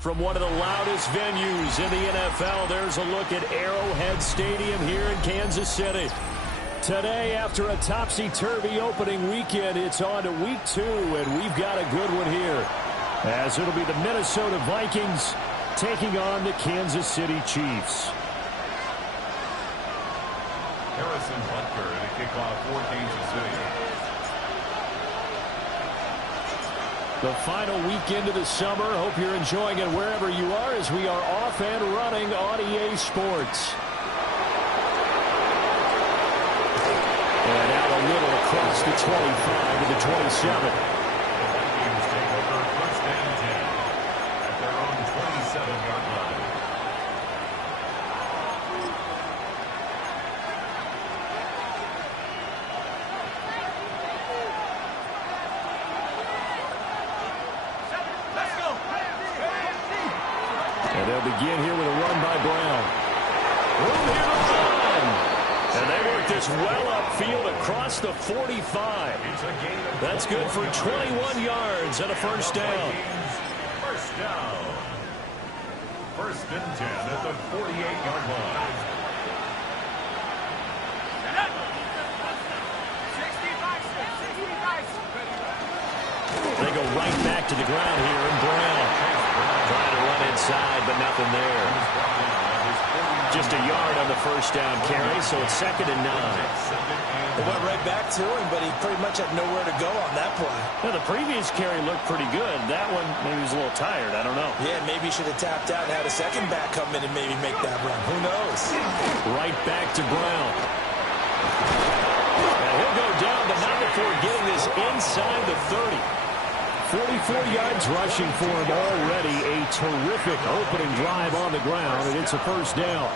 From one of the loudest venues in the NFL, there's a look at Arrowhead Stadium here in Kansas City. Today, after a topsy-turvy opening weekend, it's on to week 2, and we've got a good one here, as it'll be the Minnesota Vikings taking on the Kansas City Chiefs. Harrison Butker to kick off for Kansas City. The final weekend of the summer. Hope you're enjoying it wherever you are as we are off and running on EA Sports. And out a little across the 25 to the 27. The Vikings take over first and 10 at their own 27-yard line. And they'll begin here with a run by Brown. Room here to run. And they work this well upfield across the 45. That's good for 21 yards and a first down. First down. First and 10 at the 48-yard line. They go right back to the ground here, and Brown trying to run inside, but nothing there. Just a yard on the first down carry, so it's 2nd and 9. They went right back to him, but he pretty much had nowhere to go on that play. Now, the previous carry looked pretty good. That one, maybe he was a little tired. I don't know. Yeah, maybe he should have tapped out and had a second back come in and maybe make that run. Who knows? Right back to Brown. And he'll go down, but not before getting this inside the 30. 44 yards rushing for him already. A terrific opening drive on the ground, and it's a first down.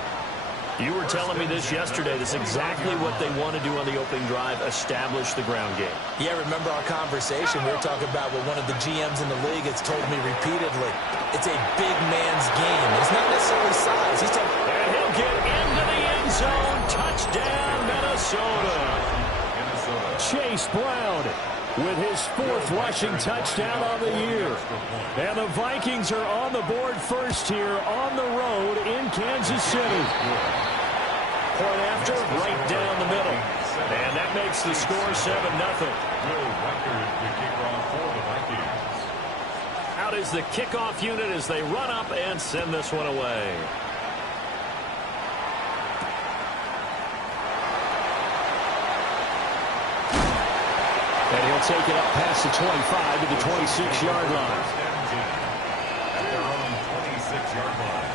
You were telling me this yesterday. This is exactly what they want to do on the opening drive, establish the ground game. Yeah, remember our conversation. We were talking about what one of the GMs in the league has told me repeatedly. It's a big man's game. It's not necessarily size. He's talking. And he'll get into the end zone. Touchdown, Minnesota. Chase Brown with his 4th rushing touchdown on the year. And the Vikings are on the board first here on the road in Kansas City. Point after, right down the middle. And that makes the score 7-0. Out is the kickoff unit as they run up and send this one away. And he'll take it up past the 25 to the 26-yard line. At their own 26-yard line.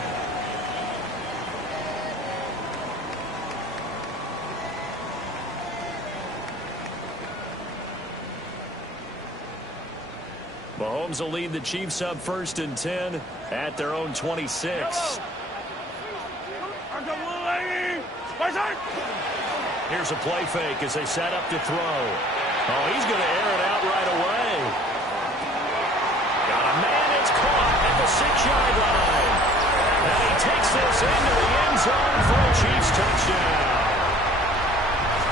Mahomes will lead the Chiefs up 1st and 10 at their own 26. Here's a play fake as they set up to throw. Oh, he's going to air it out right away. Got a man, it's caught at the 6-yard line. And he takes this into the end zone for a Chiefs touchdown.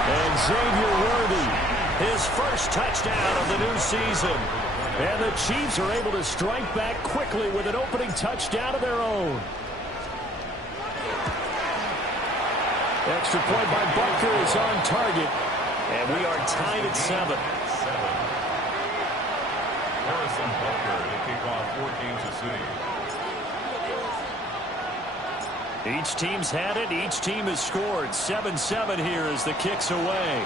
And Xavier Worthy, his first touchdown of the new season. And the Chiefs are able to strike back quickly with an opening touchdown of their own. Extra point by Butker is on target. And we are tied at 7. Harrison Butker to kick off for Kansas City. Each team's had it. Each team has scored. 7-7 here as the kick's away.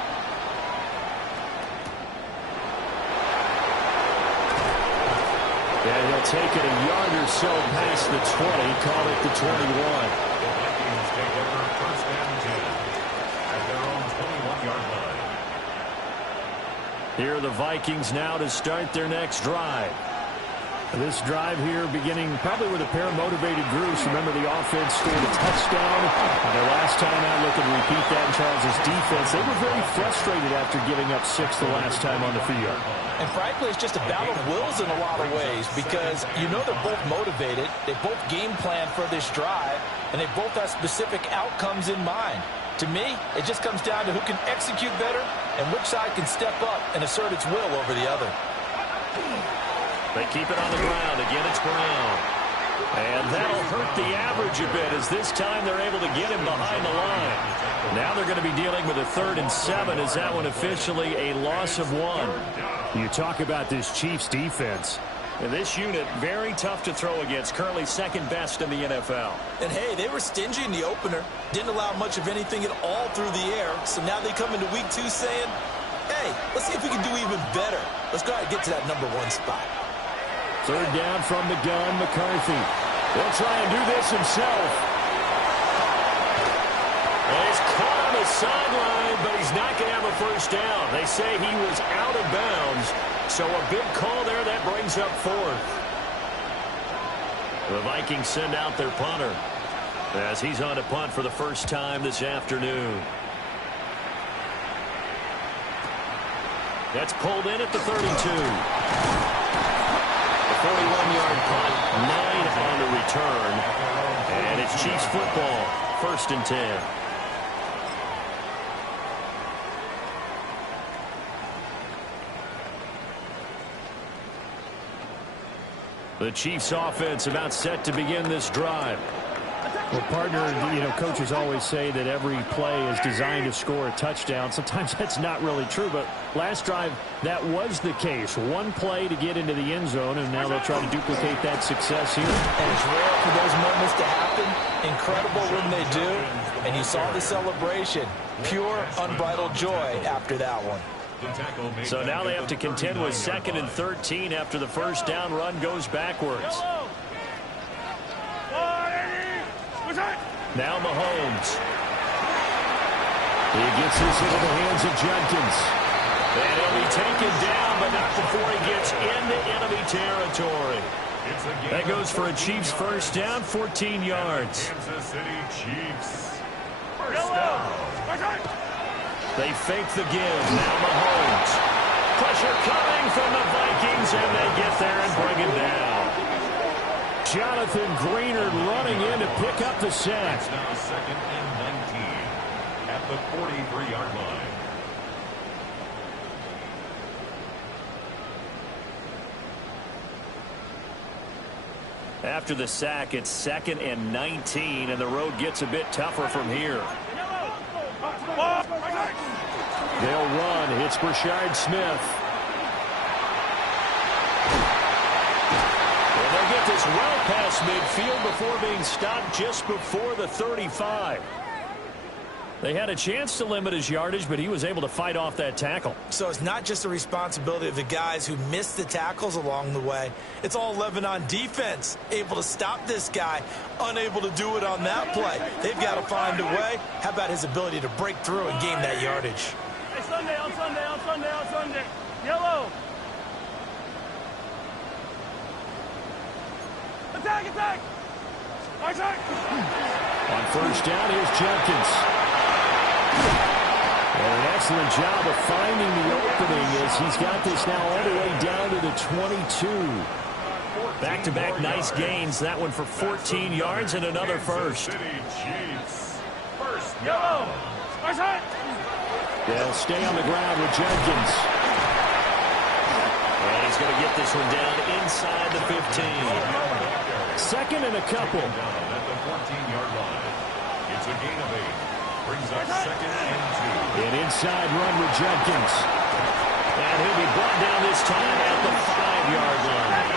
And he'll take it a yard or so past the 20. Call it the 21. The Vikings take over first and 10 at their own 21-yard line. Here are the Vikings now to start their next drive. This drive here beginning probably with a pair of motivated groups. Remember, the offense scored a touchdown. The last time out, looking to repeat that in Charles' defense. They were very frustrated after giving up 6 the last time on the field. And frankly, it's just a battle of wills in a lot of ways because you know they're both motivated. They both game plan for this drive, and they both have specific outcomes in mind. To me, it just comes down to who can execute better and which side can step up and assert its will over the other. They keep it on the ground. Again, it's Brown. And that'll hurt the average a bit as this time they're able to get him behind the line. Now they're going to be dealing with a 3rd and 7 as that one officially a loss of 1. You talk about this Chiefs defense. And this unit, very tough to throw against, currently 2nd best in the NFL. And, hey, they were stingy in the opener. Didn't allow much of anything at all through the air. So now they come into week 2 saying, hey, let's see if we can do even better. Let's go ahead and get to that number 1 spot. 3rd down from the gun, McCarthy. He'll try and do this himself. And he's caught on the sideline, but he's not going to have a 1st down. They say he was out of bounds, so a big call there that brings up 4th. The Vikings send out their punter as he's on to punt for the first time this afternoon. That's pulled in at the 32. 41-yard punt, 9 on the return, and it's Chiefs football, 1st and 10. The Chiefs offense about set to begin this drive. Well, partner, coaches always say that every play is designed to score a touchdown. Sometimes that's not really true, but last drive, that was the case. One play to get into the end zone, and now they'll try to duplicate that success here. And it's rare for those moments to happen. Incredible when they do. And you saw the celebration. Pure, unbridled joy after that one. So now they have to contend with 2nd and 13 after the 1st down run goes backwards. Now Mahomes. He gets this into the hands of Jenkins. And he'll be taken down, but not before he gets into enemy territory. That goes for a Chiefs 1st down, 14 yards. Kansas City Chiefs. 1st down. They fake the give. Now Mahomes. Pressure coming from the Vikings, and they get there and bring him down. Jonathan Greenard running in to pick up the sack. It's now 2nd and 19 at the 43-yard line. After the sack, it's 2nd and 19, and the road gets a bit tougher from here. They'll run. It's Brashard Smith. And they'll get this well past midfield before being stopped just before the 35. They had a chance to limit his yardage, but he was able to fight off that tackle. So it's not just the responsibility of the guys who missed the tackles along the way. It's all 11 on defense, able to stop this guy, unable to do it on that play. They've got to find a way. How about his ability to break through and gain that yardage? Hey, Sunday, on Sunday, on Sunday, on Sunday. Yellow. Attack, attack. Attack. On 1st down, here's Jenkins. And an excellent job of finding the opening as he's got this now all the way down to the 22. Back-to-back nice gains. That one for 14 yards and another 1st. Yellow. They'll stay on the ground with Jenkins. And he's going to get this one down inside the 15. 2nd and a couple. At the 14-yard line. It's a gain of 8. Brings up 2nd and 2. An inside run with Jenkins. And he'll be brought down this time at the 5-yard line.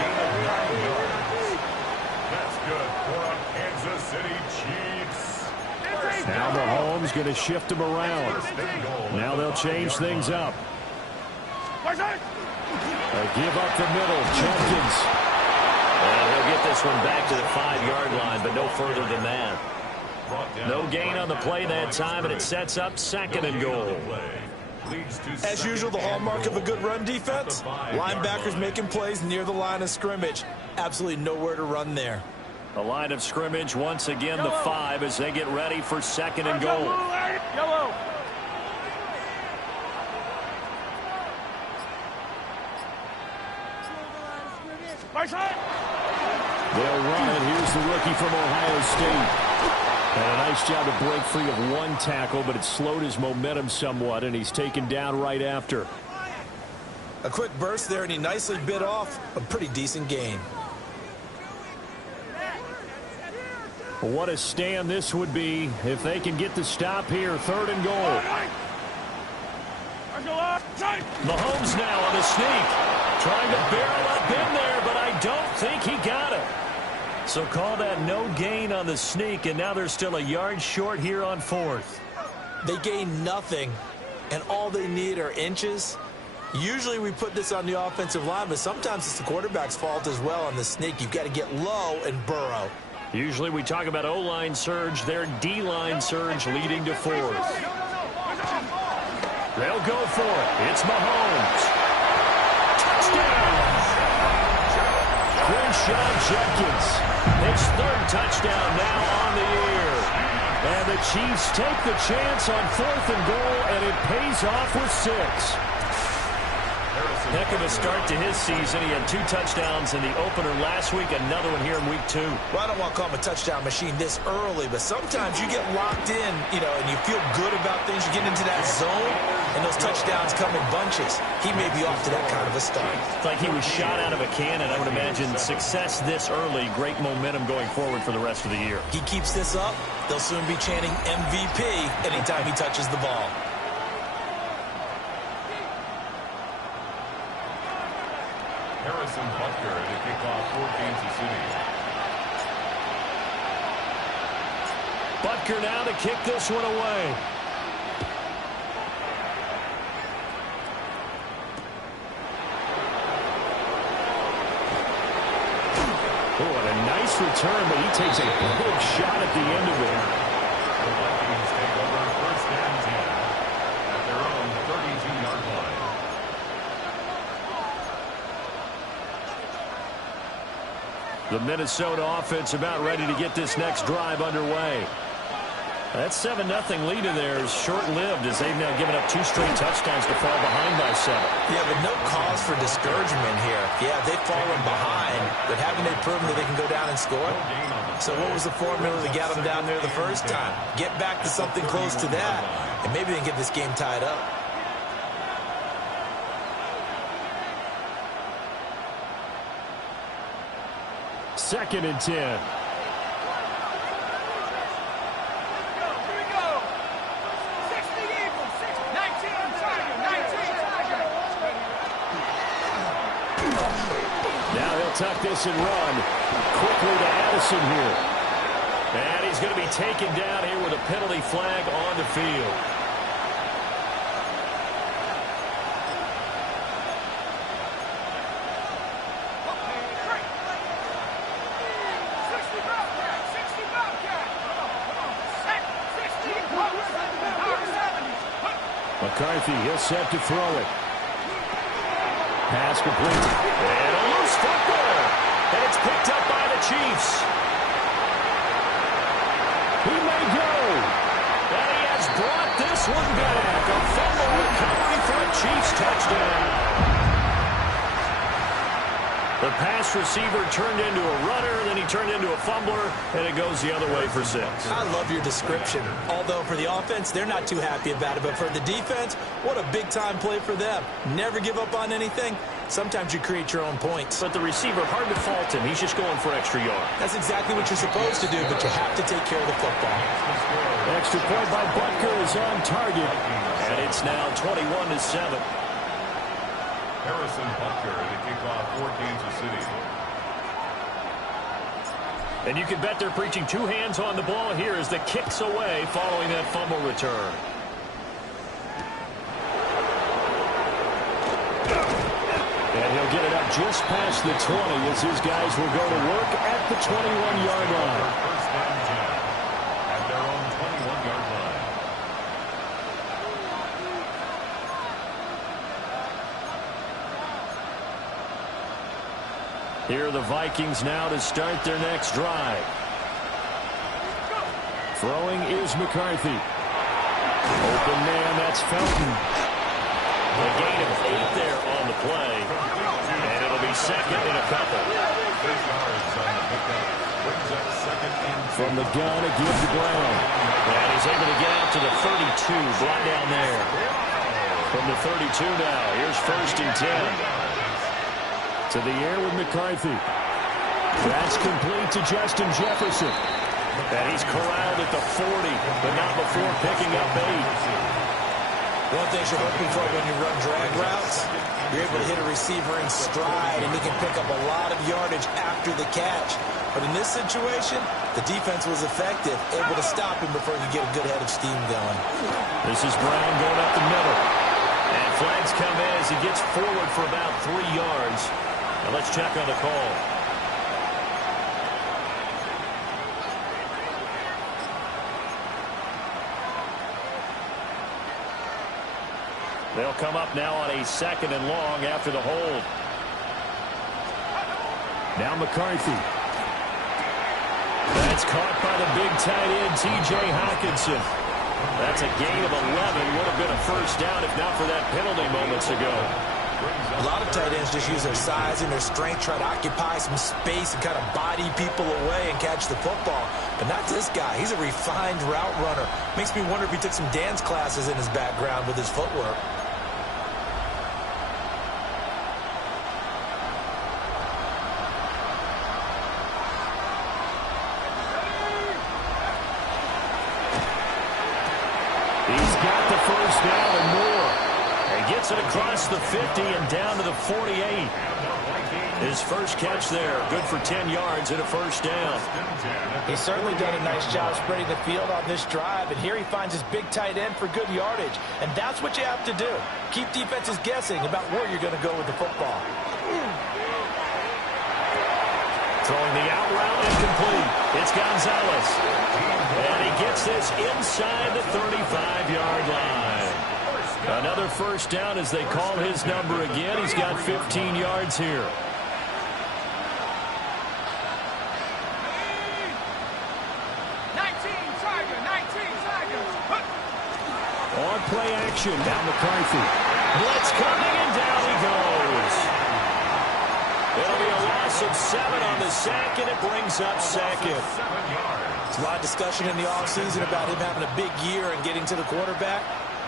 Gain of 9 yards. That's good for a Kansas City Chiefs. Now Mahomes going to shift him around. Now they'll change things up. A give up the middle. Jenkins. And he'll get this one back to the 5-yard line, but no further than that. No gain on the play that time, and it sets up 2nd and goal. As usual, the hallmark of a good run defense, linebackers making plays near the line of scrimmage. Absolutely nowhere to run there. The line of scrimmage once again the 5 as they get ready for 2nd and goal. Yellow. They'll run it. Here's the rookie from Ohio State. And a nice job to break free of one tackle, but it slowed his momentum somewhat, and he's taken down right after. A quick burst there, and he nicely bit off a pretty decent gain. What a stand this would be if they can get the stop here. 3rd and goal. Mahomes now on the sneak. Trying to barrel up in there, but I don't think he got it. So call that no gain on the sneak, and now they're still a yard short here on 4th. They gain nothing, and all they need are inches. Usually we put this on the offensive line, but sometimes it's the quarterback's fault as well on the sneak. You've got to get low and burrow. Usually we talk about O-line surge, their D-line surge leading to 4th. They'll go for it. It's Mahomes. Touchdown! Crenshaw Jenkins, his 3rd touchdown now on the year. And the Chiefs take the chance on 4th and goal, and it pays off with 6. Heck of a start to his season. He had 2 touchdowns in the opener last week, another one here in week 2. Well, I don't want to call him a touchdown machine this early, but sometimes you get locked in, and you feel good about things. You get into that zone, and those touchdowns come in bunches. He may be off to that kind of a start. It's like he was shot out of a cannon. I would imagine success this early, great momentum going forward for the rest of the year. He keeps this up, they'll soon be chanting MVP anytime he touches the ball. Harrison Butker to kick off for Kansas City. Butker now to kick this one away. Oh, and a nice return, but he takes a big shot at the end of it. The Vikings take over 1st and 10 at their own 32-yard line. The Minnesota offense about ready to get this next drive underway. That 7-0 lead in there is short-lived as they've now given up 2 straight touchdowns to fall behind by 7. Yeah, but no cause for discouragement here. Yeah, they've fallen behind, but haven't they proven that they can go down and score? So what was the formula to get them down there the first time? Get back to something close to that, and maybe they can get this game tied up. Second and 10. Now he'll tuck this and run quickly to Addison here. And he's going to be taken down here with a penalty flag on the field. McCarthy, he'll set to throw it. Pass complete. And a loose football. And it's picked up by the Chiefs. He may go. And he has brought this one back. A fumble recovery for a Chiefs touchdown. The pass receiver turned into a runner, then he turned into a fumbler, and it goes the other way for 6. I love your description. Although for the offense, they're not too happy about it. But for the defense, what a big-time play for them. Never give up on anything. Sometimes you create your own points. But the receiver, hard to fault him. He's just going for extra yard. That's exactly what you're supposed to do, but you have to take care of the football. Extra point by Butker is on target. And it's now 21-7. Harrison Butker to kick off for Kansas City. And you can bet they're preaching 2 hands on the ball here as the kick's away following that fumble return. And he'll get it up just past the 20 as his guys will go to work at the 21-yard line. First and 10 at their own 21-yard line. Here are the Vikings now to start their next drive. Throwing is McCarthy. Open man, that's Felton. A gain of 8 there on the play. And it'll be second and a couple. From the gun, a give to Brown. And he's able to get out to the 32, brought down there. From the 32 now, here's 1st and 10. To the air with McCarthy. That's complete to Justin Jefferson. And he's corralled at the 40, but not before picking up 8. One thing you're hoping for when you run drag routes, you're able to hit a receiver in stride, and he can pick up a lot of yardage after the catch. But in this situation, the defense was effective, able to stop him before he could get a good head of steam going. This is Brown going up the middle. And flags come in as he gets forward for about 3 yards. Now let's check on the call. They'll come up now on a 2nd and long after the hold. Now McCarthy. That's caught by the big tight end, T.J. Hockenson. That's a gain of 11. Would have been a 1st down if not for that penalty moments ago. A lot of tight ends just use their size and their strength, try to occupy some space and kind of body people away and catch the football. But not this guy. He's a refined route runner. Makes me wonder if he took some dance classes in his background with his footwork. He's got the 1st down and more. He gets it across the 50 and down to the 48. His first catch there, good for 10 yards and a 1st down. He's certainly done a nice job spreading the field on this drive, and here he finds his big tight end for good yardage. And that's what you have to do. Keep defenses guessing about where you're going to go with the football. Throwing the out route incomplete. It's Gonzalez. And he gets this inside the 35-yard line. Another 1st down as they call his number again. He's got 15 yards here. On play action, down McCarthy. Blitz coming, and down he goes. It'll be a loss of 7 on the sack, and it brings up 2nd. There's a lot of discussion in the offseason about him having a big year and getting to the quarterback.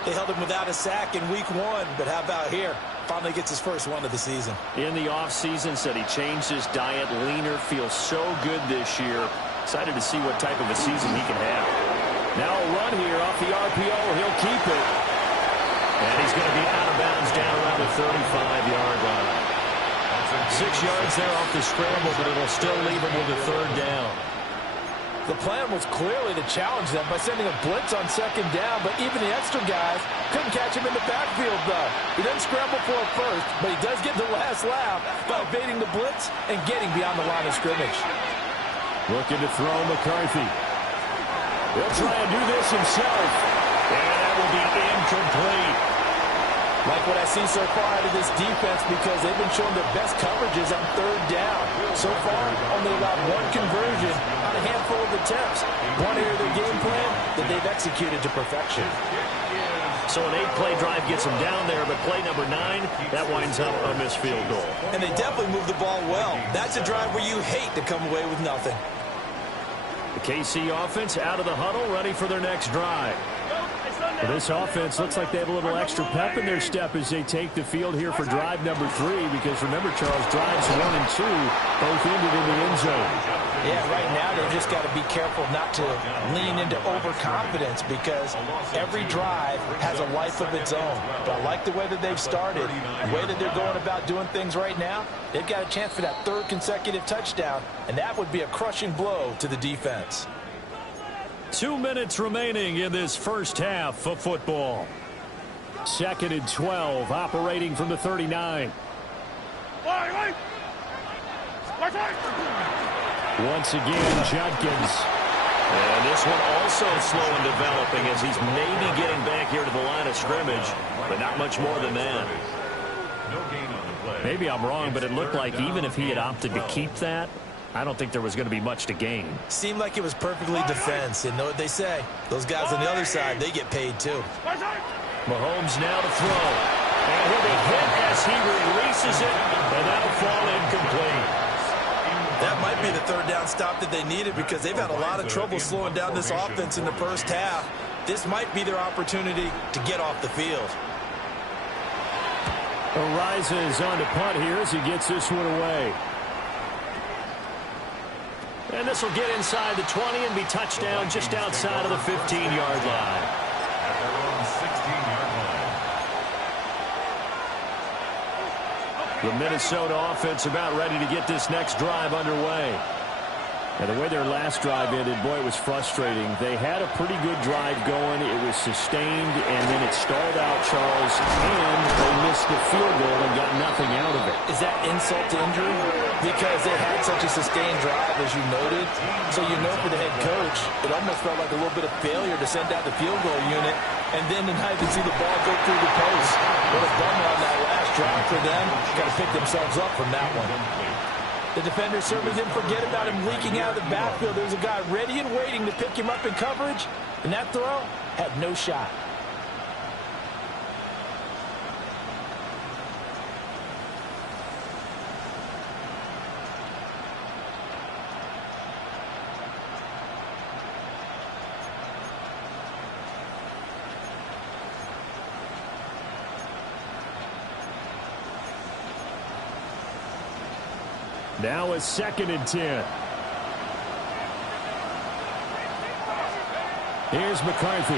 They held him without a sack in week 1, but how about here? Finally gets his first one of the season. In the offseason, said he changed his diet, leaner, feels so good this year. Excited to see what type of a season he can have. Now a run here off the RPO. He'll keep it. And he's going to be out of bounds down around the 35-yard line. 6 yards there off the scramble, but it'll still leave him with a 3rd down. The plan was clearly to challenge them by sending a blitz on 2nd down, but even the extra guys couldn't catch him in the backfield, though. He doesn't scramble for a 1st, but he does get the last laugh by evading the blitz and getting beyond the line of scrimmage. Looking to throw McCarthy. He'll try and do this himself, and that will be incomplete. Like what I see so far out of this defense, because they've been showing their best coverages on 3rd down. So far, only allowed 1 conversion on a handful of attempts. One area of their game plan that they've executed to perfection. So an 8-play drive gets them down there, but play number 9, that winds up a missed field goal. And they definitely moved the ball well. That's a drive where you hate to come away with nothing. The KC offense out of the huddle, ready for their next drive. Well, this offense looks like they have a little extra pep in their step as they take the field here for drive number 3, because remember, Charles, drives 1 and 2 both ended in the end zone. Yeah, right now they've just got to be careful not to lean into overconfidence, because every drive has a life of its own. But I like the way that they've started, the way that they're going about doing things right now. They've got a chance for that 3rd consecutive touchdown, and that would be a crushing blow to the defense. 2 minutes remaining in this first half of football. 2nd and 12, operating from the 39. Once again, Judkins. And this one also slow in developing as he's maybe getting back here to the line of scrimmage, but not much more than that. No gain on the play. Maybe I'm wrong, but it looked like even if he had opted to keep that, I don't think there was going to be much to gain. Seemed like it was perfectly defense. And know what they say? Those guys on the other side, they get paid too. Mahomes now to throw. And he'll be hit as he releases it, and that'll fall incomplete. That might be the third down stop that they needed because they've had a lot of trouble slowing down this offense in the first half. This might be their opportunity to get off the field. Ariza is on to punt here as he gets this one away. And this will get inside the 20 and be touchdown just outside of the 15-yard line. At their own 16-yard line. The Minnesota offense about ready to get this next drive underway. And the way their last drive ended, boy, it was frustrating. They had a pretty good drive going. It was sustained, and then it stalled out, Charles, and they missed the field goal and got nothing out of it. Is that insult to injury? Because they had such a sustained drive, as you noted. So you know for the head coach, it almost felt like a little bit of failure to send out the field goal unit, and then to not even see the ball go through the post. What a bummer on that last drive for them. Got to pick themselves up from that one. The defender certainly didn't forget about him leaking out of the backfield. There was a guy ready and waiting to pick him up in coverage, and that throw had no shot. Now a 2nd and 10. Here's McCarthy.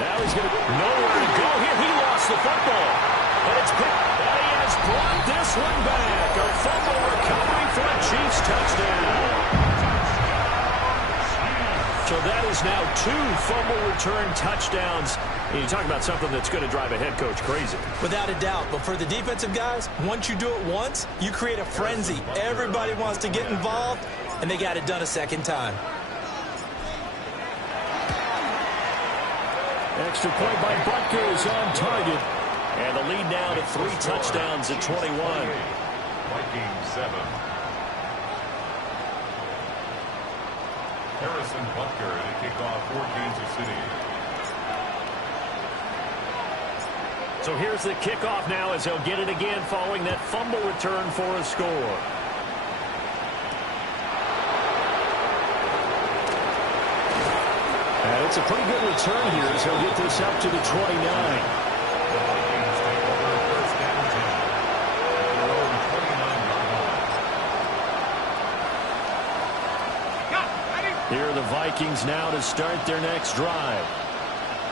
Now he's going to nowhere to go here. He lost the football. And it's picked. And he has brought this one back. A fumble recovery for a Chiefs touchdown. So that is now 2 fumble return touchdowns. And you talk about something that's going to drive a head coach crazy. Without a doubt. But for the defensive guys, once you do it once, you create a frenzy. Everybody wants to get involved, and they got it done a second time. Extra point by Butker is on target. And the lead now to 3 touchdowns at 21. Vikings 7. Harrison Butker to kick off for Kansas City. So here's the kickoff now as they'll get it again following that fumble return for a score. And it's a pretty good return here as he'll get this up to the 29. Here are the Vikings now to start their next drive.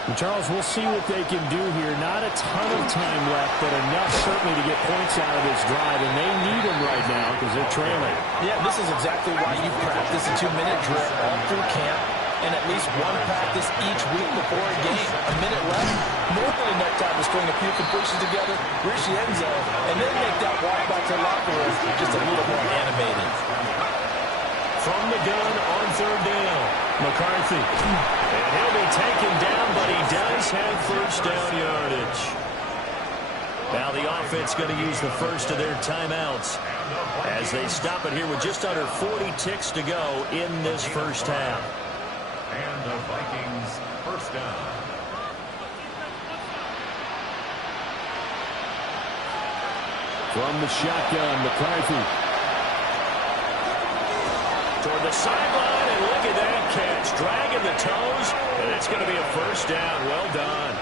And Charles, we'll see what they can do here. Not a ton of time left, but enough certainly to get points out of this drive, and they need them right now because they're trailing. Yeah, this is exactly why you practice a 2-minute drill all through camp and at least one practice each week before a game. A minute left, more than enough time to string a few completions together, reach the end zone, and then make that walk back to the locker room just a little more animated. From the gun on 3rd down, McCarthy. And he'll be taken down, but he does have first down yardage. Now the offense going to use the first of their timeouts as they stop it here with just under 40 ticks to go in this first half. And the Vikings first down. From the shotgun, McCarthy. Toward the sideline, and look at that catch. Dragging the toes, and it's going to be a first down. Well done.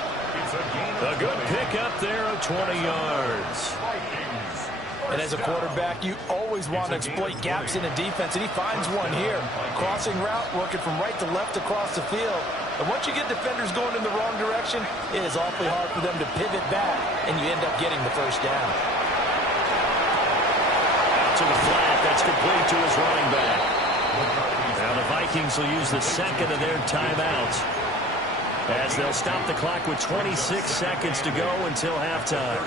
A good pickup there of 20 yards. And as a quarterback, you always want to exploit gaps in a defense, and he finds one here. Crossing route, working from right to left across the field. And once you get defenders going in the wrong direction, it is awfully hard for them to pivot back, and you end up getting the first down. Out to the flat. That's complete to his running back. Now the Vikings will use the second of their timeouts as they'll stop the clock with 26 seconds to go until halftime.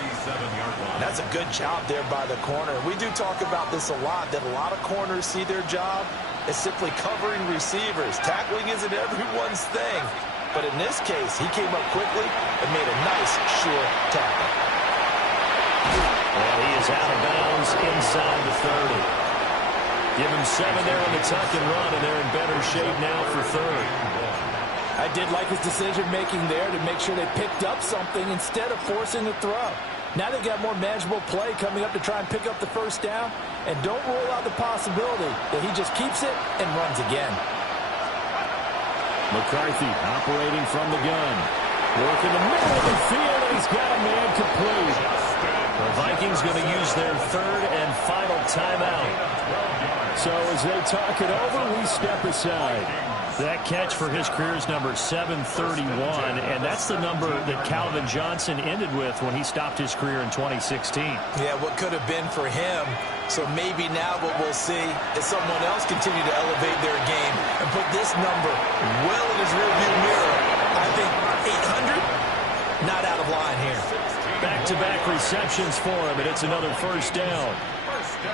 That's a good job there by the corner. We do talk about this a lot, that a lot of corners see their job as simply covering receivers. Tackling isn't everyone's thing. But in this case, he came up quickly and made a nice, sure tackle. And he is out of bounds inside the 30. Give him 7 there on the tuck and run, and they're in better shape now for third. I did like his decision-making there to make sure they picked up something instead of forcing the throw. Now they got more manageable play coming up to try and pick up the first down, and don't rule out the possibility that he just keeps it and runs again. McCarthy operating from the gun. Work in the middle of the field, and he's got a man complete. The Vikings going to use their third and final timeout. So as they talk it over, we step aside. That catch for his career is number 731, and that's the number that Calvin Johnson ended with when he stopped his career in 2016. Yeah, what could have been for him. So maybe now what we'll see is someone else continue to elevate their game and put this number well in his rearview mirror. I think 800, not out of line here. Back-to-back receptions for him, and it's another first down.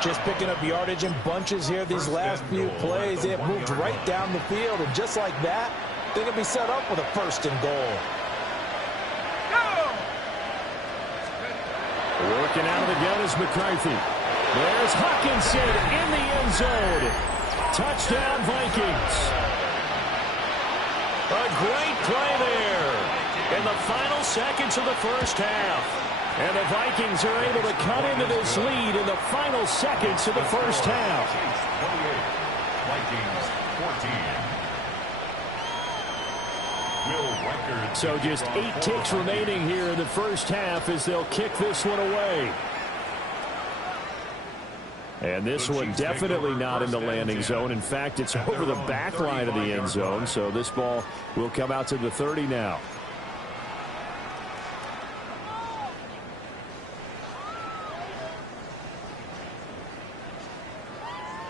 Just picking up yardage in bunches here these last few plays. They have moved right down the field, and just like that, they're going to be set up with a first and goal. Working out of the gun is McCarthy. There's Hawkinson in the end zone. Touchdown, Vikings. A great play there in the final seconds of the first half. And the Vikings are able to cut into this lead in the final seconds of the first half. Vikings 14. So just 8 ticks remaining here in the first half as they'll kick this one away. And this one definitely not in the landing zone. In fact, it's over the back line of the end zone. So this ball will come out to the 30 now.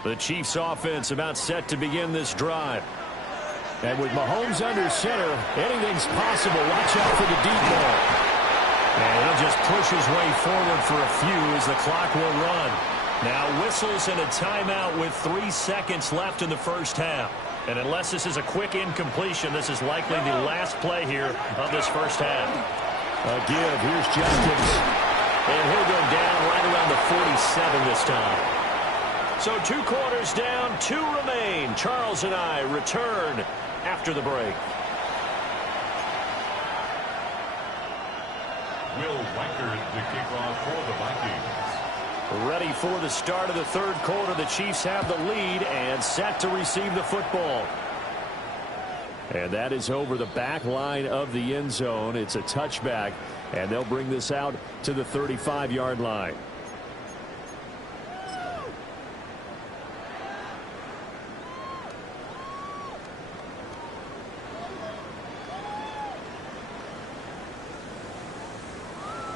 The Chiefs offense about set to begin this drive. And with Mahomes under center, anything's possible. Watch out for the deep ball. And he'll just push his way forward for a few as the clock will run. Now whistles and a timeout with 3 seconds left in the first half. And unless this is a quick incompletion, this is likely the last play here of this first half. A give. Here's Jenkins. And he'll go down right around the 47 this time. So 2 quarters down, 2 remain. Charles and I return after the break. Will Weichert to kick off for the Vikings. Ready for the start of the third quarter. The Chiefs have the lead and set to receive the football. And that is over the back line of the end zone. It's a touchback, and they'll bring this out to the 35-yard line.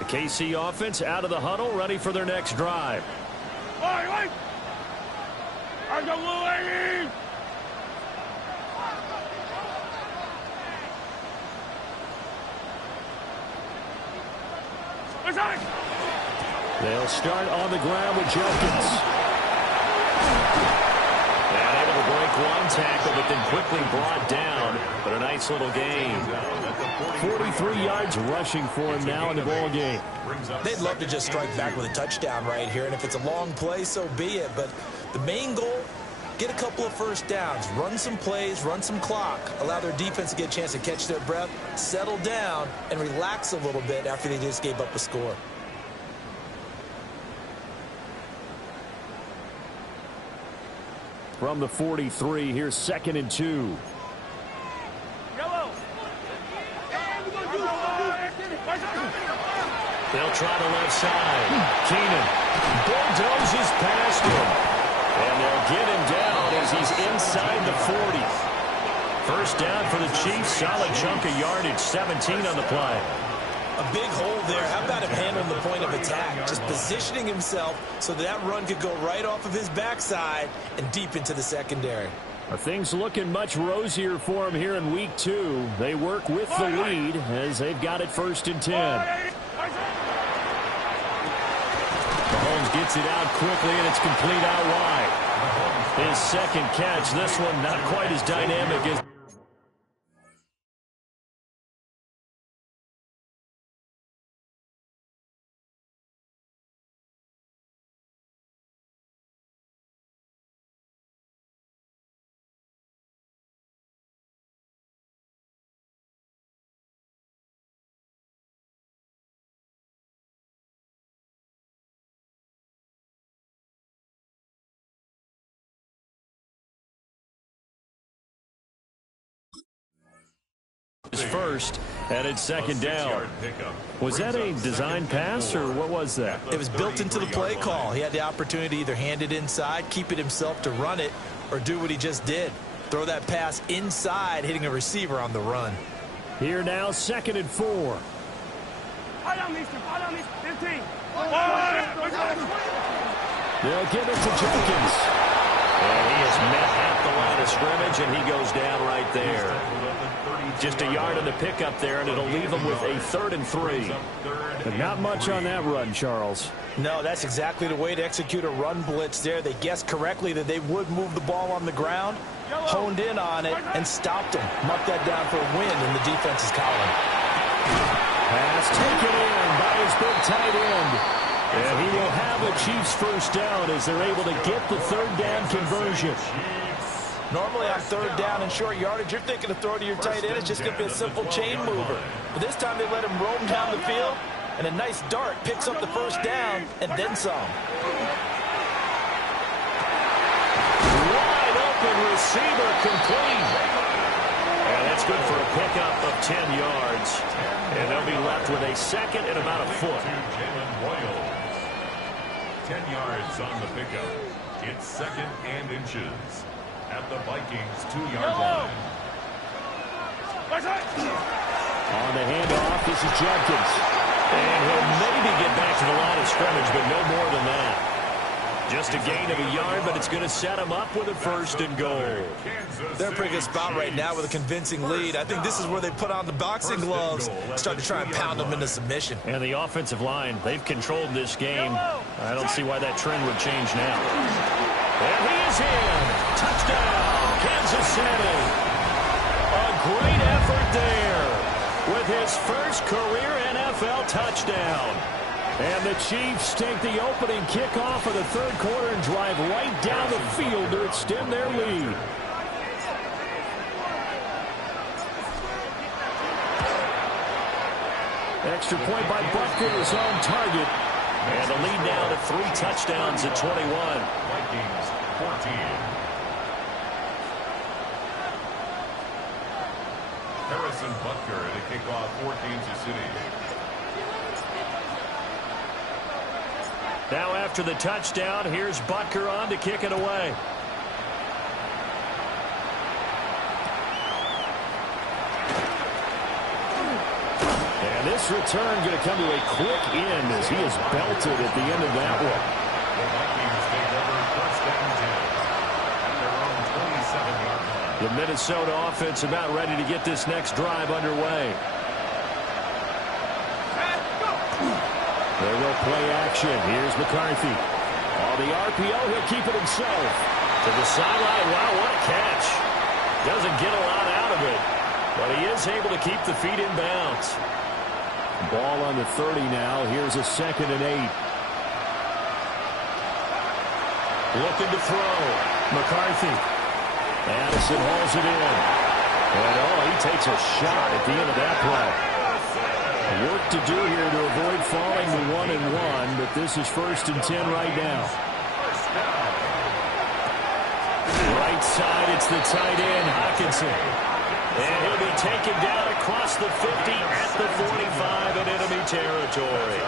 KC offense out of the huddle, ready for their next drive. They'll start on the ground with Jenkins. And able to break one tackle, but then quickly brought down. But a nice little gain. 43 yards rushing for him now in the ball game. They'd love to just strike back with a touchdown right here, and if it's a long play, so be it. But the main goal, get a couple of first downs, run some plays, run some clock, allow their defense to get a chance to catch their breath, settle down, and relax a little bit after they just gave up a score. From the 43, here's 2nd and 2. They'll try the left side. Keenan bulldozes past him. And they'll get him down as he's inside the 40. First down for the Chiefs. Solid chunk of yardage. 17 on the play. A big hole there. How about him handling the point of attack? Just positioning himself so that run could go right off of his backside and deep into the secondary. Things looking much rosier for him here in week 2. They work with the lead as they've got it 1st and 10. Mahomes gets it out quickly, and it's complete out wide. His second catch. This one not quite as dynamic as his first, and it's second down. Was that a design pass, or what was that? It was built into the play call. He had the opportunity to either hand it inside, keep it himself to run it, or do what he just did. Throw that pass inside, hitting a receiver on the run. Here now, 2nd and 4. They'll give it to Jenkins. And he is met at the line of scrimmage, and he goes down right there. Just a yard in the pickup there, and it'll leave him with a 3rd and 3. But not much on that run, Charles. No, that's exactly the way to execute a run blitz there. They guessed correctly that they would move the ball on the ground, honed in on it, and stopped him. Marked that down for a win in the defense's column. Pass taken in by his big tight end. And he will have a Chiefs first down as they're able to get the 3rd down conversion. Normally on 3rd down and short yardage, you're thinking to throw to your tight end. It's just going to be a simple chain mover. But this time they let him roam down the field, and a nice dart picks up the first down and then some. Wide open receiver complete. And that's good for a pickup of 10 yards. And they'll be left with a 2nd and about a foot. 10 yards on the pickup. It's 2nd and inches at the Vikings 2-yard line. On the handoff, this is Jenkins. And he'll maybe get back to the line of scrimmage, but no more than that. Just a gain of a yard, but it's going to set him up with a 1st and goal. They're in a pretty good spot right now with a convincing lead. I think this is where they put on the boxing gloves, start to try and pound them into submission. And the offensive line, they've controlled this game. I don't see why that trend would change now. And he is in. Touchdown, Kansas City. A great effort there with his first career NFL touchdown. And the Chiefs take the opening kickoff of the 3rd quarter and drive right down the field to extend their lead. Extra point by Butker is on target. And the lead now to 3 touchdowns at 21. Vikings 14. Harrison Butker to kick off for Kansas City. Now after the touchdown, here's Butker on to kick it away. And this return going to come to a quick end as he is belted at the end of that one. The Vikings take over 1st and 10 at their own 27-yard line. The Minnesota offense about ready to get this next drive underway. There will play action. Here's McCarthy. On the RPO, he'll keep it himself. To the sideline. Wow, what a catch. Doesn't get a lot out of it, but he is able to keep the feet in bounds. Ball on the 30 now. Here's a 2nd and 8. Looking to throw. McCarthy. Addison hauls it in. And, he takes a shot at the end of that play. Work to do here to avoid falling to 1-1, but this is 1st and 10 right now. Right side, it's the tight end, Hockenson. And he'll be taken down across the 50 at the 45 in enemy territory.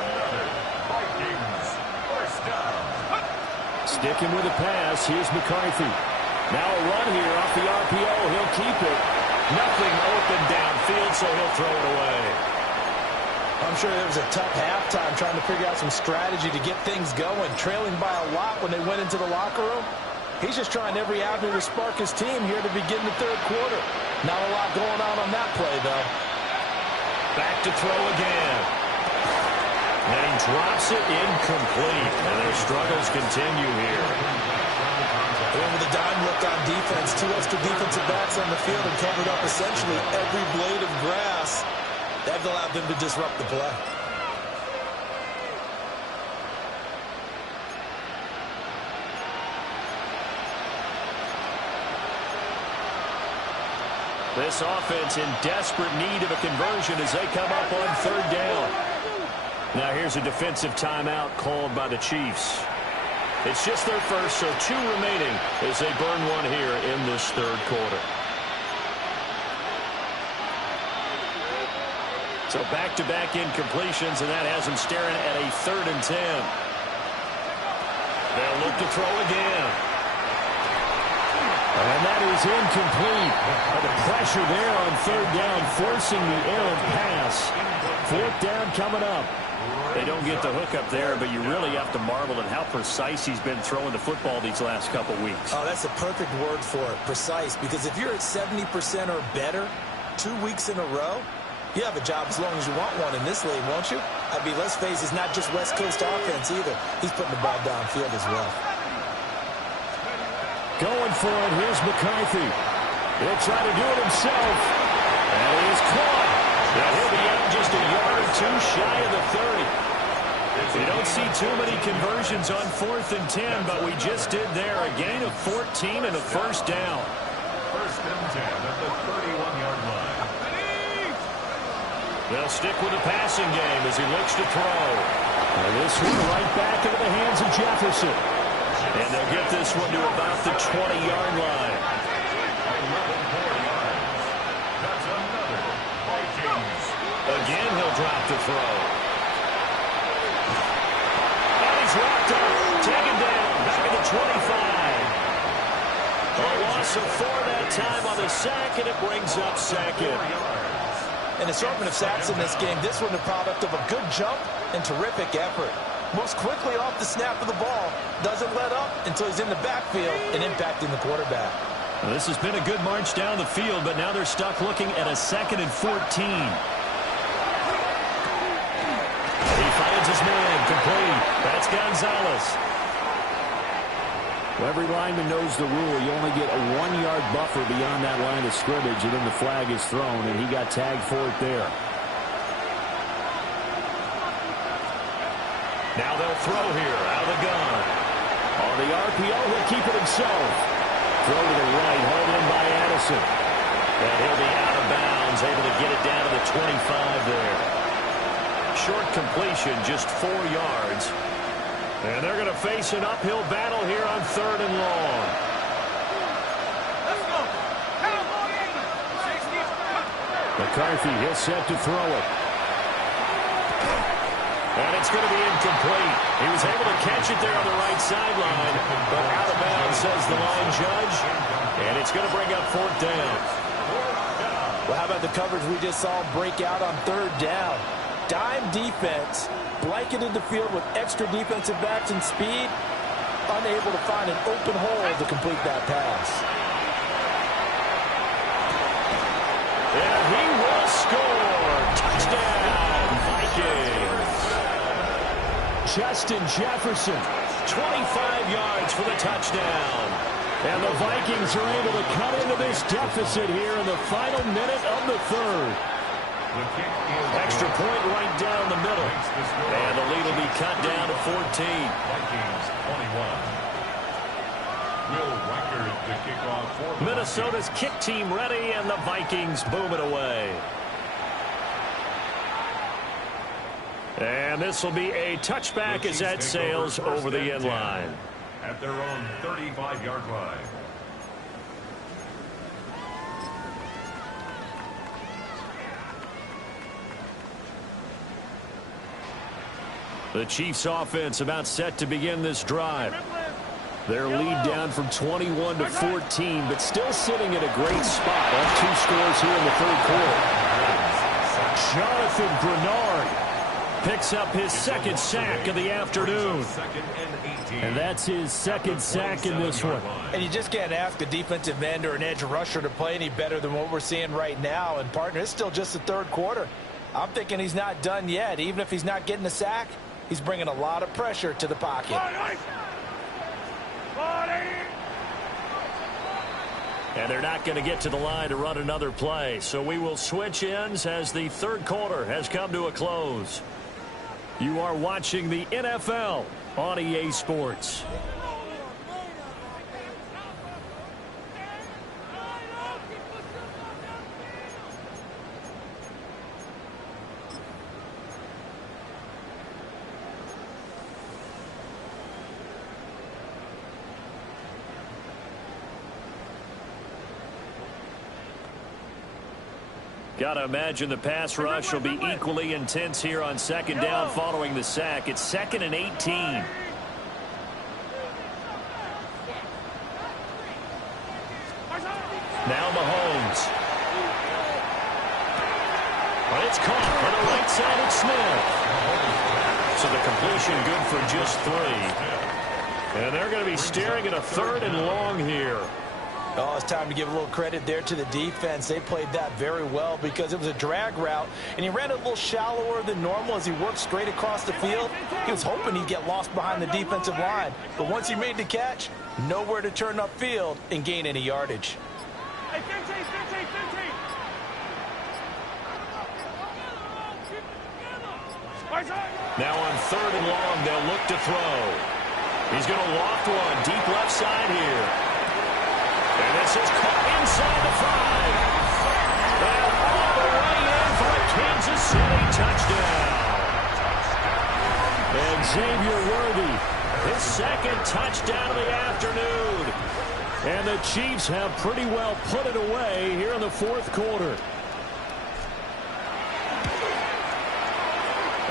Sticking with the pass, here's McCarthy. Now a run here off the RPO, he'll keep it. Nothing open downfield, so he'll throw it away. I'm sure there was a tough halftime trying to figure out some strategy to get things going. Trailing by a lot when they went into the locker room. He's just trying every avenue to spark his team here to begin the 3rd quarter. Not a lot going on that play, though. Back to throw again. And he drops it incomplete. And their struggles continue here. And with a dime look on defense, 2 extra defensive backs on the field and covered up essentially every blade of grass. That allowed them to disrupt the play. This offense in desperate need of a conversion as they come up on 3rd down. Now here's a defensive timeout called by the Chiefs. It's just their first, so 2 remaining as they burn one here in this 3rd quarter. So back-to-back incompletions, and that has them staring at a 3rd and 10. They'll look to throw again. And that is incomplete. The pressure there on 3rd down, forcing the errant pass. 4th down coming up. They don't get the hook up there, but you really have to marvel at how precise he's been throwing the football these last couple weeks. Oh, that's a perfect word for it, precise. Because if you're at 70% or better 2 weeks in a row, you have a job as long as you want one in this league, won't you? I mean, let's face it, it's not just West Coast offense either. He's putting the ball downfield as well. Going for it, here's McCarthy. He'll try to do it himself. And he is caught. Now he'll be out just a yard or 2 shy of the 30. You don't see too many conversions on 4th and 10, but we just did there. A gain of 14 and a 1st down. 1st and 10 at the 31-yard line. They'll stick with the passing game as he looks to throw. And this one right back into the hands of Jefferson. And they'll get this one to about the 20-yard line. 11 more yards. That's another Vikings. Again, he'll drop the throw. And he's wrapped up. Taken down. Back at the 25. A loss of 4 that time on the sack, and it brings up 2nd. An assortment of sacks in this game. This one the product of a good jump and terrific effort. Moves quickly off the snap of the ball. Doesn't let up until he's in the backfield and impacting the quarterback. Well, this has been a good march down the field, but now they're stuck looking at a 2nd and 14. He finds his man. Complete. That's Gonzalez. Well, every lineman knows the rule. You only get a 1-yard buffer beyond that line of scrimmage, and then the flag is thrown, and he got tagged for it there. Now they'll throw here out of the gun. On the RPO, he'll keep it himself. Throw to the right, held in by Addison. And he'll be out of bounds, able to get it down to the 25 there. Short completion, just 4 yards. And they're going to face an uphill battle here on 3rd and long. Let's go. McCarthy, he'll set to throw it. And it's going to be incomplete. He was able to catch it there on the right sideline, but out of bounds, says the line judge. And it's going to bring up 4th down. Well, how about the coverage we just saw break out on 3rd down? Dime defense, blanketed the field with extra defensive backs and speed, unable to find an open hole to complete that pass. And he will score. Touchdown, Vikings. Justin Jefferson, 25 yards for the touchdown. And the Vikings are able to cut into this deficit here in the final minute of the 3rd. Extra point right down the middle. And the lead will be cut down to 14. Vikings 21. Will Reichard to kick off for Minnesota's kick team ready, and the Vikings boom it away. And this will be a touchback as that sails over the end line. At their own 35-yard line. The Chiefs offense about set to begin this drive. Their lead down from 21 to 14, but still sitting at a great spot. Up 2 scores here in the 3rd quarter. Jonathan Bernard picks up his 2nd sack of the afternoon. And that's his 2nd sack in this one. And you just can't ask a defensive end or an edge rusher to play any better than what we're seeing right now. And, partner, it's still just the 3rd quarter. I'm thinking he's not done yet. Even if he's not getting a sack, he's bringing a lot of pressure to the pocket. And they're not going to get to the line to run another play. So we will switch ends as the 3rd quarter has come to a close. You are watching the NFL on EA Sports. Got to imagine the pass rush will be equally intense here on second down following the sack. It's 2nd and 18. Now Mahomes. But it's caught on the right side of Smith. So the completion good for just 3. And they're going to be staring at a 3rd and long here. Oh, it's time to give a little credit there to the defense. They played that very well because it was a drag route, and he ran a little shallower than normal as he worked straight across the field. He was hoping he'd get lost behind the defensive line, but once he made the catch, nowhere to turn upfield and gain any yardage. Hey, 15. Now on 3rd and long, they'll look to throw. He's going to loft one deep left side here. And this is caught inside the 5. And all the way in for a Kansas City touchdown. And Xavier Worthy, his 2nd touchdown of the afternoon. And the Chiefs have pretty well put it away here in the 4th quarter.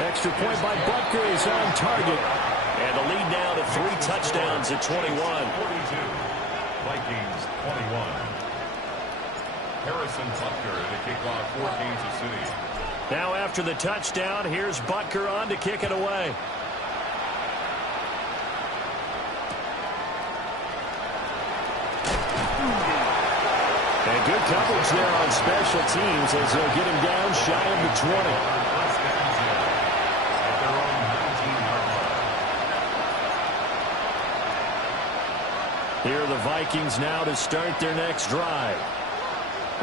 Extra point by Butker is on target. And the lead now to 3 touchdowns at 21. 42. Vikings 21. Harrison Butker to kick off for Kansas City. Now after the touchdown, here's Butker on to kick it away. And good coverage there on special teams as they'll get him down shy of the 20. Here are the Vikings now to start their next drive.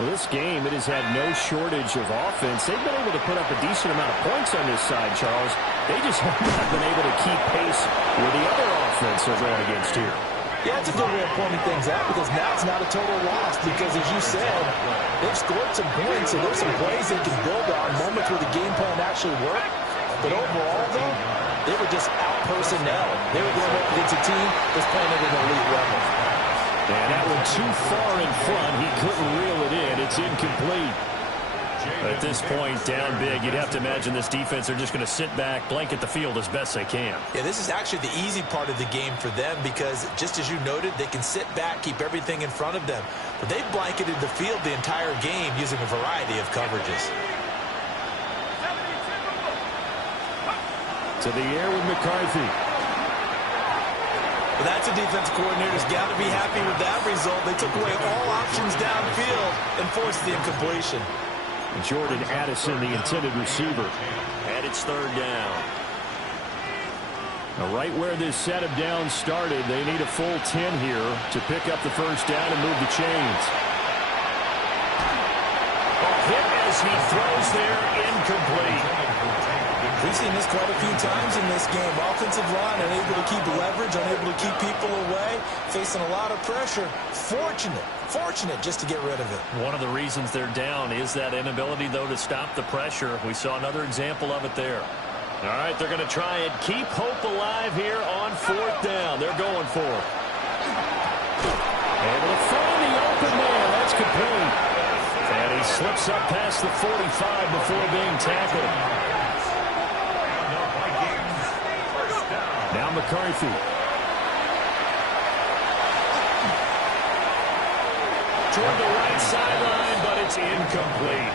Well, this game, it has had no shortage of offense. They've been able to put up a decent amount of points on this side, Charles. They just have not been able to keep pace with the other offense they're going against here. Yeah, it's a good way of pointing things out because now it's not a total loss because, as you said, they've scored some points and there's some plays they can build on, moments where the game plan actually worked. But overall, though, they were just out personnel. They were going up against a team that's playing at an elite level. And that one too far in front. He couldn't reel it in. It's incomplete. At this point, down big, you'd have to imagine this defense, they're just going to sit back, blanket the field as best they can. Yeah, this is actually the easy part of the game for them because, just as you noted, they can sit back, keep everything in front of them. But they've blanketed the field the entire game using a variety of coverages. To the air with McCarthy. Well, that's a defense coordinator's got to be happy with that result. They took away all options downfield and forced the incompletion. Jordan Addison, the intended receiver. And it's 3rd down. Now, right where this set of downs started, they need a full 10 here to pick up the 1st down and move the chains. A hit as he throws there, incomplete. We've seen this quite a few times in this game. Offensive line unable to keep leverage, unable to keep people away, facing a lot of pressure. Fortunate just to get rid of it. One of the reasons they're down is that inability, though, to stop the pressure. We saw another example of it there. All right, they're going to try and keep hope alive here on 4th down. They're going for it. Able to find the open man. That's complete. And he slips up past the 45 before being tackled. Now McCarthy. Toward the right sideline, but it's incomplete.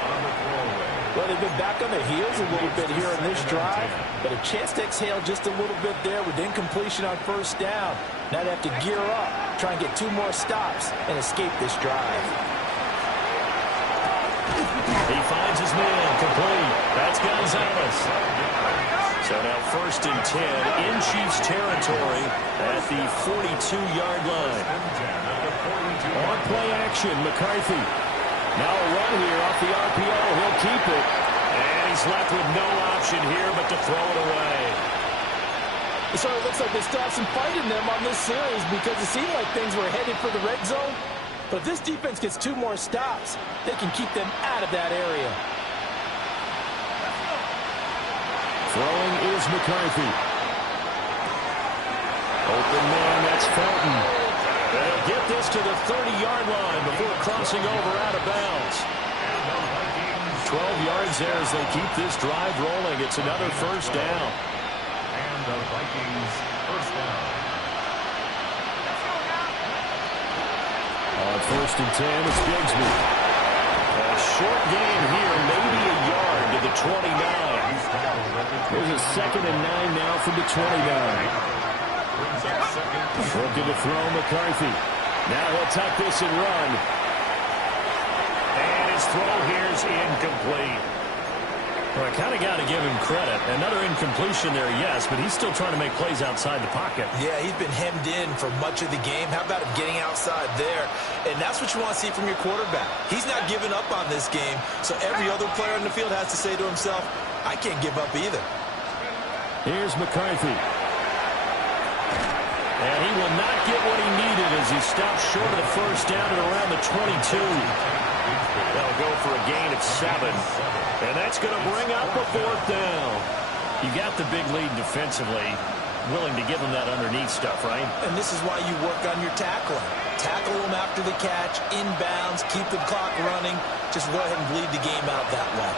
Well, they've been back on their heels a little bit here on this drive, but a chance to exhale just a little bit there with incompletion on 1st down. Now they have to gear up, try and get 2 more stops, and escape this drive. He finds his man, complete. That's Gonzalez. So now 1st and 10 in Chiefs territory at the 42-yard line. On play action, McCarthy. Now a run here off the RPO. He'll keep it. And he's left with no option here but to throw it away. So it looks like they still have some fight in them on this series because it seemed like things were headed for the red zone. But if this defense gets 2 more stops, they can keep them out of that area. Throwing is McCarthy. Open man, that's Felton. They'll get this to the 30-yard line before crossing over out of bounds. 12 yards there as they keep this drive rolling. It's another first down. And the Vikings first down. On 1st and 10, it's Bigsby. A short gain here, maybe a yard to the 29. There's a 2nd and 9 now from the 29. Looking to throw McCarthy. Now he'll tuck this and run. And his throw here is incomplete. Well, I kind of got to give him credit. Another incompletion there, yes, but he's still trying to make plays outside the pocket. Yeah, he's been hemmed in for much of the game. How about him getting outside there? And that's what you want to see from your quarterback. He's not giving up on this game, so every other player on the field has to say to himself, I can't give up either. Here's McCarthy. And he will not get what he needed as he stops short of the first down at around the 22. They'll go for a gain of 7. And that's going to bring up a 4th down. You got the big lead defensively. Willing to give them that underneath stuff, right? And this is why you work on your tackling. Tackle them after the catch, inbounds, keep the clock running. Just go ahead and bleed the game out that way.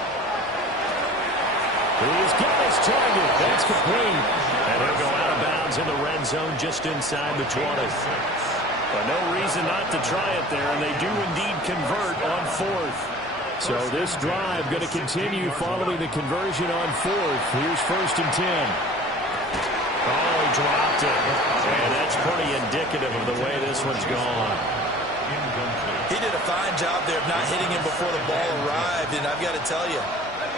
He's got his target. That's complete. And he'll go out of bounds in the red zone just inside the 20. But no reason not to try it there, and they do indeed convert on 4th. So this drive going to continue following the conversion on 4th. Here's 1st and 10. Oh, he dropped it. And that's pretty indicative of the way this one's gone. He did a fine job there of not hitting him before the ball arrived, and I've got to tell you,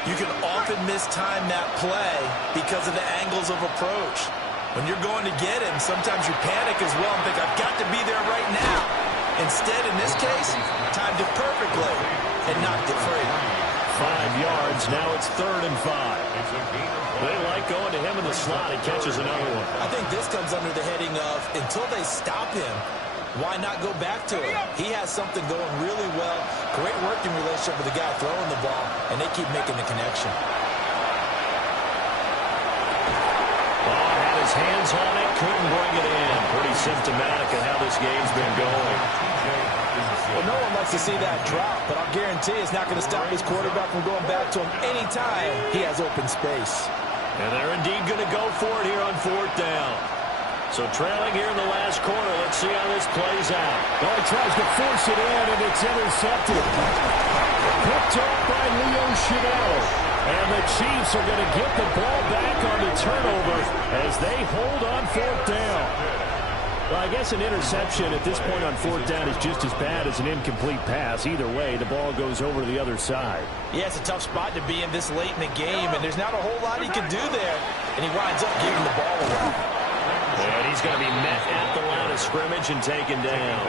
you can often mistime that play because of the angles of approach. When you're going to get him, sometimes you panic as well and think, I've got to be there right now. Instead, in this case, timed it perfectly and knocked it free. 5 yards. Now it's 3rd and 5. They like going to him in the slot. He catches another one. I think this comes under the heading of, until they stop him, why not go back to it? He has something going really well. Great working relationship with the guy throwing the ball, and they keep making the connection. Had his hands on it, couldn't bring it in. Pretty symptomatic of how this game's been going. Well, no one likes to see that drop, but I'll guarantee it's not going to stop his quarterback from going back to him anytime he has open space. And they're indeed going to go for it here on 4th down. So trailing here in the last quarter, let's see how this plays out. Oh, he tries to force it in, and it's intercepted. Picked up by Leo Chanel. And the Chiefs are going to get the ball back on the turnover as they hold on 4th down. Well, I guess an interception at this point on 4th down is just as bad as an incomplete pass. Either way, the ball goes over to the other side. Yeah, it's a tough spot to be in this late in the game, and there's not a whole lot he can do there. And he winds up giving the ball away. And he's going to be met at the line of scrimmage and taken down.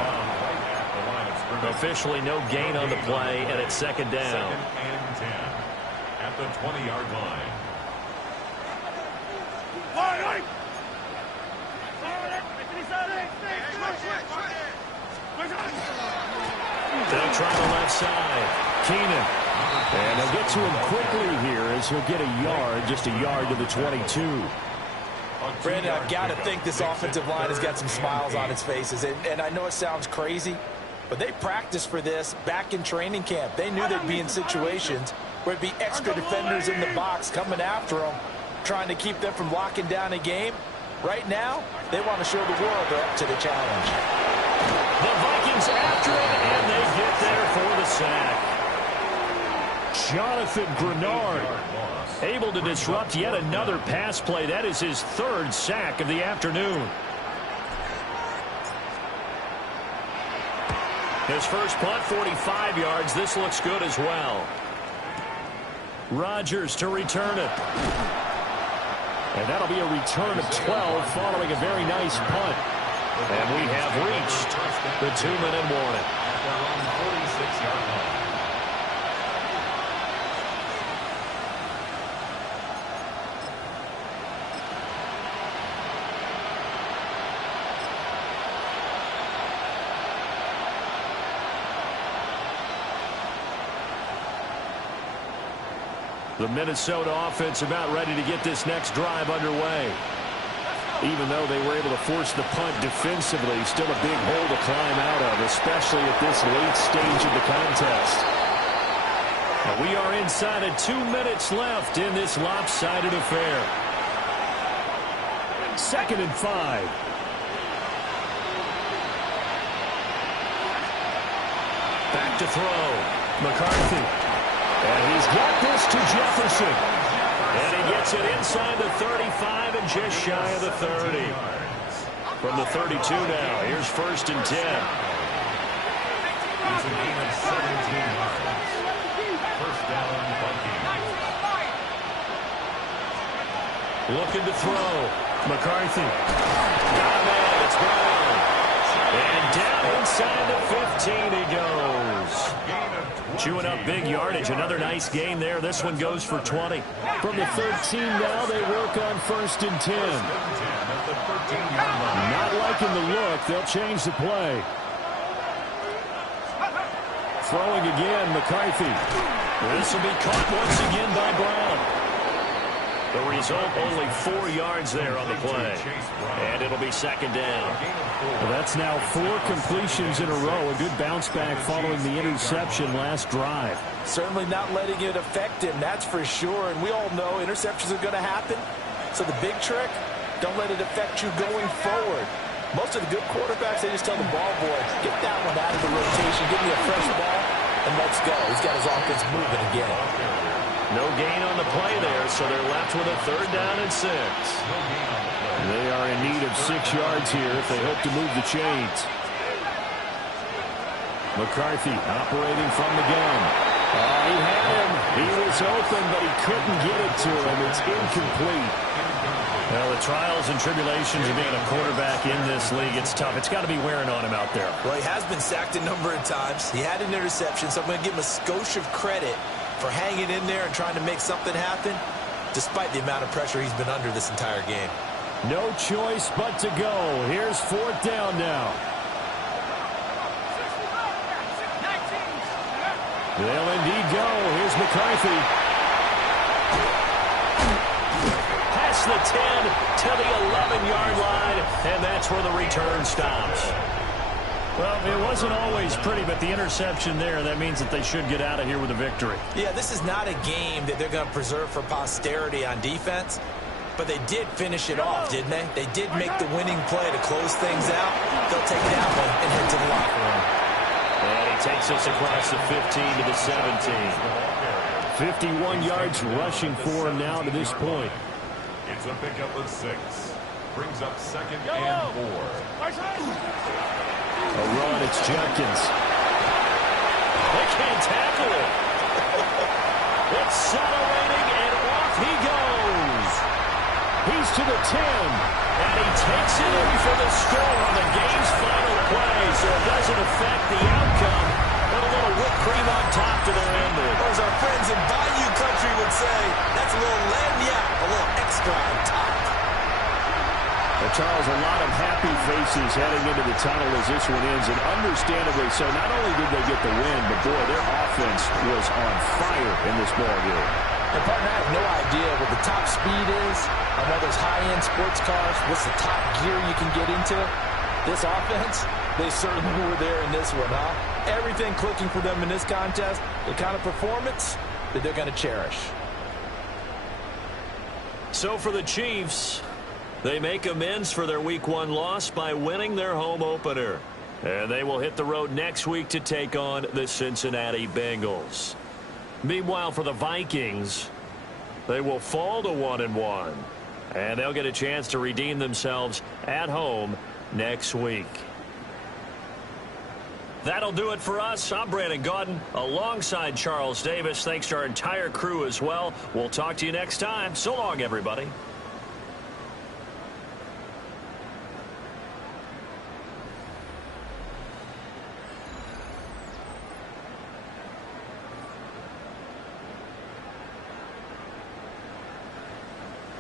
Officially no gain on the play, and it's 2nd down. 2nd and 10 at the 20-yard line. They'll try the left side. Keenan. And they'll get to him quickly here as he'll get a yard, just a yard to the 22. Brandon, I've got to think this offensive line has got some smiles on its faces. And I know it sounds crazy, but they practiced for this back in training camp. They knew they'd be in situations where it'd be extra defenders in the box coming after them, trying to keep them from locking down a game. Right now, they want to show the world they're up to the challenge. The Vikings after it, and they get there for the sack. Jonathan Grenard able to disrupt yet another pass play. That is his 3rd sack of the afternoon. His first punt, 45 yards. This looks good as well. Rodgers to return it. And that'll be a return of 12 following a very nice punt. And we have reached the 2-minute warning. At their own 46-yard line. The Minnesota offense about ready to get this next drive underway. Even though they were able to force the punt defensively, still a big hole to climb out of, especially at this late stage of the contest. And we are inside of 2 minutes left in this lopsided affair. 2nd and 5. Back to throw. McCarthy. And he's got this to Jefferson. And he gets it inside the 35 and just shy of the 30. From the 32 now, here's 1st and 10. It's a gain of 17 yards. 1st down, Vikings. Looking to throw. McCarthy. Got a man. It's Brown. And down inside the 15 he goes. Chewing up big yardage. Another nice gain there. This one goes for 20. From the 13 now, they work on 1st and 10. Not liking the look. They'll change the play. Throwing again, McCarthy. This will be caught once again by Brown. The result, only 4 yards there on the play. And it'll be 2nd down. Well, that's now 4 completions in a row. A good bounce back following the interception last drive. Certainly not letting it affect him, that's for sure. And we all know interceptions are going to happen. So the big trick, don't let it affect you going forward. Most of the good quarterbacks, they just tell the ball boy, get that one out of the rotation, give me a fresh ball, and let's go. He's got his offense moving again. No gain on the play there, so they're left with a 3rd down and 6. They are in need of 6 yards here if they hope to move the chains. McCarthy operating from the gun. He had him. He was open, but he couldn't get it to him. It's incomplete. Well, the trials and tribulations of being a quarterback in this league, it's tough. It's got to be wearing on him out there. Well, he has been sacked a number of times. He had an interception, so I'm going to give him a skosh of credit for hanging in there and trying to make something happen, despite the amount of pressure he's been under this entire game. No choice but to go. Here's 4th down now. They'll indeed go. Here's McCarthy. Past the 10 to the 11-yard line, and that's where the return stops. Well, it wasn't always pretty, but the interception there, that means that they should get out of here with a victory. Yeah, this is not a game that they're going to preserve for posterity on defense, but they did finish it off, didn't they? They did make the winning play to close things out. They'll take that one and head to the locker room. And he takes us across the 15 to the 17. 51 yards rushing for him now to this point. It's a pickup of 6. Brings up 2nd and 4. A run, it's Jenkins. They can't tackle it. Accelerating, and off he goes. He's to the 10, and he takes it in for the score on the game's final play, so it doesn't affect the outcome, but a little whipped cream on top to their ending. Or as our friends in Bayou Country would say, that's a little lagniappe, a little extra on top. Well, Charles, a lot of happy faces heading into the tunnel as this one ends, and understandably so. Not only did they get the win, but, boy, their offense was on fire in this ballgame. And, partner, I have no idea what the top speed is on one of those high-end sports cars. What's the top gear you can get into? This offense, they certainly were there in this one, huh? Everything clicking for them in this contest, the kind of performance that they're going to cherish. So for the Chiefs, they make amends for their Week 1 loss by winning their home opener. And they will hit the road next week to take on the Cincinnati Bengals. Meanwhile, for the Vikings, they will fall to 1-1. And they'll get a chance to redeem themselves at home next week. That'll do it for us. I'm Brandon Gaudin alongside Charles Davis. Thanks to our entire crew as well. We'll talk to you next time. So long, everybody.